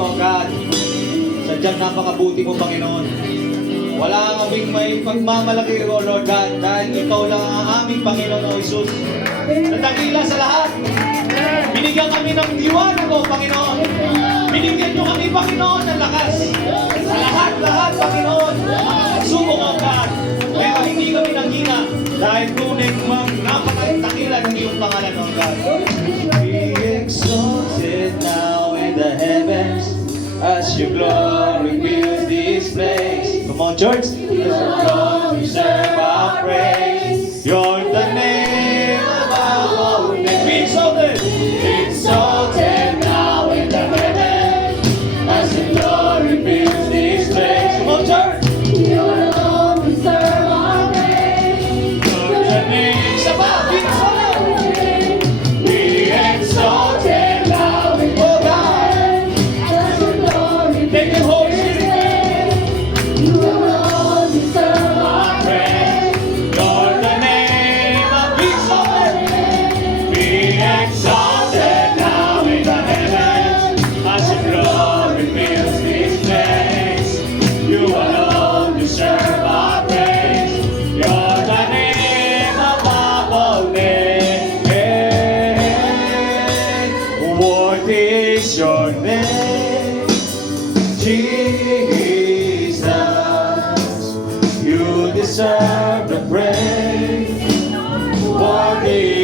O God. Sadyang napakabuti mo, Panginoon. Wala kaming may pagmamalaki, O Lord God, dahil Ikaw lang ang aming Panginoon, O Jesus. Natangila sa lahat. Binigyan kami ng diwanag, O Panginoon. Binigyan niyo kami, Panginoon, ng lakas. Sa lahat, Panginoon. Subok, O God. Pero hindi kami nanghina dahil tunay mang napakatakila ng iyong pangalan, O God. Be exalted now in the heavens as your glory fills this place. Come on, church. As your glory serve our praise. You're the name above all names. Be exalted. Be exalted now in the heavens as your glory fills this place. Come on, church. You alone deserve our praise. You're the name. Saba, be exalted. Be exalted now in the heavens As your glory Take it, Holy Spirit. You alone deserve our praise. You're the name of be exalted. Be exalted now in the heavens as your glory fills this place. You alone deserve our praise. You're the name above all names. What is your name? Jesus, you deserve the praise. What is